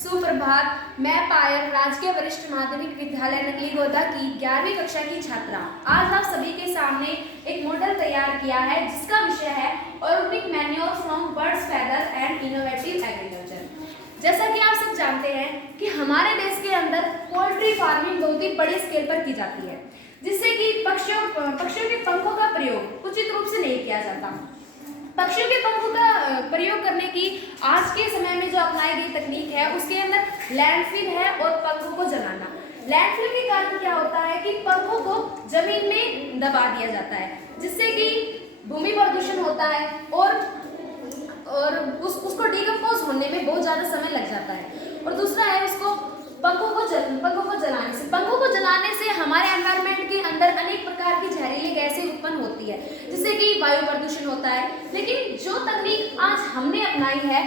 सुप्रभात। मैं पायल राजकीय वरिष्ठ माध्यमिक विद्यालय नकली गोदा की 11वीं कक्षा की छात्रा। आज आप सभी के सामने एक मॉडल तैयार किया है जिसका विषय है organic manure from birds feather and innovative agriculture. जैसा कि आप सब जानते हैं कि हमारे देश के अंदर पोल्ट्री फार्मिंग बहुत ही बड़ी स्केल पर की जाती है, जिससे कि पक्षियों के पंखों का प्रयोग उचित रूप से नहीं किया जाता। पक्षियों के पंखों का प्रयोग करने की आज के समय में जो अपनाई गई तकनीक है उसके अंदर लैंडफिल है और पंखों को जलाना। लैंडफिल के कारण क्या होता है कि पंखों को जमीन में दबा दिया जाता है, जिससे कि भूमि प्रदूषण होता है और उसको डिकम्पोज होने में बहुत ज़्यादा समय लग जाता है। और दूसरा है उसको पंखों को जलाने से हमारे एनवायरनमेंट के अंदर अनेक प्रकार की जहरीली गैसें उत्पन्न होती है, जिससे कि वायु प्रदूषण होता है। लेकिन जो तकनीक आज हमने अपनाई है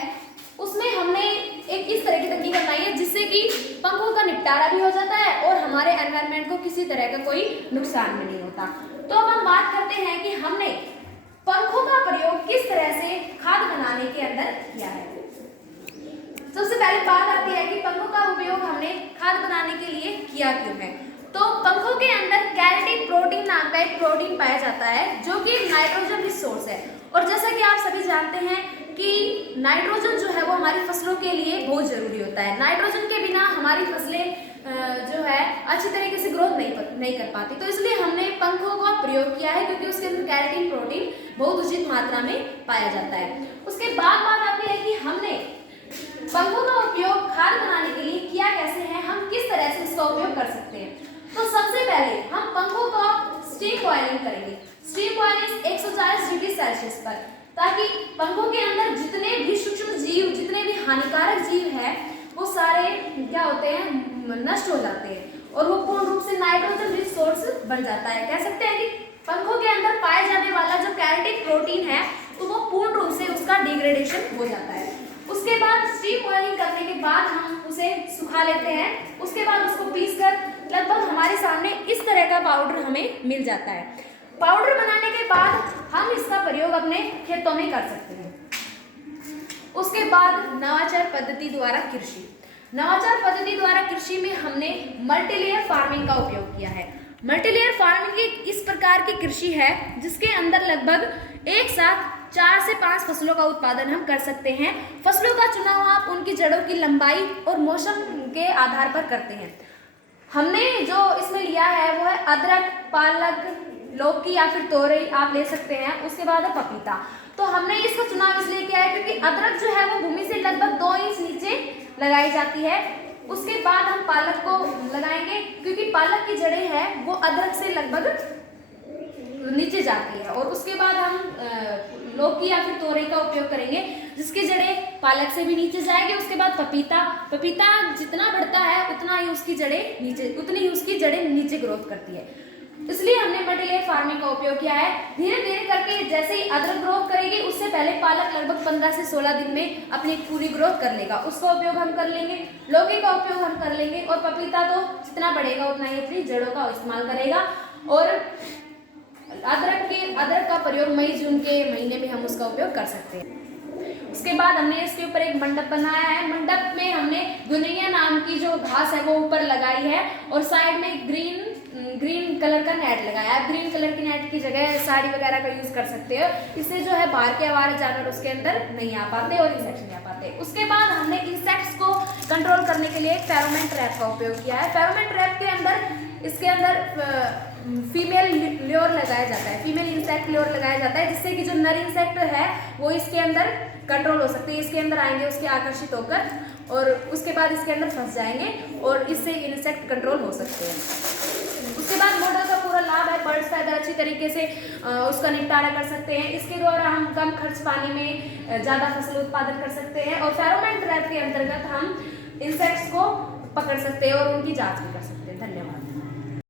उसमें हमने एक इस तरह की तकनीक अपनाई है जिससे कि पंखों का निपटारा भी हो जाता है और हमारे एनवायरनमेंट को किसी तरह का कोई नुकसान भी नहीं होता। तो अब हम बात करते हैं कि हमने पंखों का प्रयोग किस तरह से खाद बनाने के अंदर किया है। सबसे पहले बात आती है कि पंखों का उपयोग हमने खाद बनाने के लिए किया क्यों है। तो पंखों के अंदर कैरेटिन प्रोटीन नाम का एक प्रोटीन पाया जाता है जो कि नाइट्रोजन रिसोर्स है। और जैसा कि आप सभी जानते हैं कि नाइट्रोजन जो है वो हमारी फसलों के लिए बहुत जरूरी होता है। नाइट्रोजन के बिना हमारी फसलें जो है अच्छी तरीके से ग्रोथ नहीं कर पाती। तो इसलिए हमने पंखों का प्रयोग किया है क्योंकि उसके अंदर कैरेटिन प्रोटीन बहुत उचित मात्रा में पाया जाता है। उसके बाद बात आती है कि हमने पंखों का उपयोग खाद बनाने के लिए किया कैसे है, हम किस तरह से इसका उपयोग कर सकते हैं। तो सबसे पहले हम पंखों का स्टीम बॉयलिंग करेंगे। स्टीम बॉयलिंग 140 डिग्री सेल्सियस पर, ताकि पंखों के अंदर जितने भी सूक्ष्म जीव, जितने भी हानिकारक जीव हैं वो सारे क्या होते हैं, नष्ट हो जाते हैं और वो पूर्ण रूप से नाइट्रोजन रिसोर्स बन जाता है। कह सकते हैं कि पंखों के अंदर पाए जाने वाला जो कैरेटिन प्रोटीन है तो वो पूर्ण रूप से उसका डिग्रेडेशन हो जाता है। उसके बाद स्टीम बॉयलिंग करने के बाद हम उसे सुखा लेते हैं। उसके बाद उसको पीसकर लगभग हमारे सामने इस तरह का पाउडर हमें मिल जाता है। पाउडर बनाने के बाद हम इसका प्रयोग अपने खेतों में कर सकते हैं। उसके बाद नवाचार पद्धति द्वारा कृषि। नवाचार पद्धति द्वारा कृषि में हमने मल्टीलेयर फार्मिंग का उपयोग किया है। मल्टीलेयर फार्मिंग एक इस प्रकार की कृषि है जिसके अंदर लगभग एक साथ 4 से 5 फसलों का उत्पादन हम कर सकते हैं। फसलों का चुनाव आप उनकी जड़ों की लंबाई और मौसम के आधार पर करते हैं। हमने जो इसमें लिया है वो है अदरक, पालक, लौकी या फिर तोरई आप ले सकते हैं। उसके बाद है पपीता। तो हमने इसका चुनाव इसलिए किया है क्योंकि अदरक जो है वो भूमि से लगभग 2 इंच नीचे लगाई जाती है। उसके बाद हम पालक को लगाएंगे क्योंकि पालक की जड़ें हैं वो अदरक से लगभग नीचे जाती है। और उसके बाद हम लौकी या फिर तोरई का उपयोग करेंगे जिसकी जड़ें पालक से भी नीचे जाएगी। उसके बाद पपीता जितना बढ़ता है उतना ही उसकी जड़ें नीचे ग्रोथ करती है। इसलिए हमने मल्टीलेयर फार्मिंग का उपयोग किया है। धीरे धीरे करके जैसे ही अदरक ग्रोथ करेगी उससे पहले पालक लगभग 15 से 16 दिन में अपनी पूरी ग्रोथ कर लेगा, उसका उपयोग हम कर लेंगे। लौकी का उपयोग हम कर लेंगे और पपीता तो जितना बढ़ेगा उतना ही अपनी जड़ों का इस्तेमाल करेगा। और अदरक का प्रयोग मई जून के महीने में हम उसका उपयोग कर सकते हैं। उसके बाद हमने इसके ऊपर एक मंडप बनाया है। मंडप में हमने गुनैया नाम की जो घास है वो ऊपर लगाई है और साइड में ग्रीन कलर का नेट लगाया है। ग्रीन कलर की नेट की जगह साड़ी वगैरह का यूज कर सकते हो। इससे जो है बाहर के आवारा जानवर उसके अंदर नहीं आ पाते और इंसेक्ट्स नहीं आ पाते। उसके बाद हमने इंसेक्ट्स को कंट्रोल करने के लिए फेरोमोन ट्रैप का उपयोग किया है। फेरोमोन ट्रैप के अंदर इसके अंदर फीमेल ल्योर लगाया जाता है, फीमेल इंसेक्ट ल्योर लगाया जाता है, जिससे कि जो नर इंसेक्ट है वो इसके अंदर कंट्रोल हो सकते हैं। इसके अंदर आएंगे उसके आकर्षित होकर और उसके बाद इसके अंदर फंस जाएंगे और इससे इंसेक्ट कंट्रोल हो सकते हैं। उसके बाद मॉडल का पूरा लाभ है, बर्ड्स फीदर अच्छी तरीके से उसका निपटारा कर सकते हैं। इसके द्वारा हम कम खर्च पानी में ज़्यादा फसल उत्पादन कर सकते हैं और फेरोमोन ट्रैप के अंतर्गत हम इंसेक्ट्स को पकड़ सकते हैं और उनकी जाँच भी कर सकते हैं।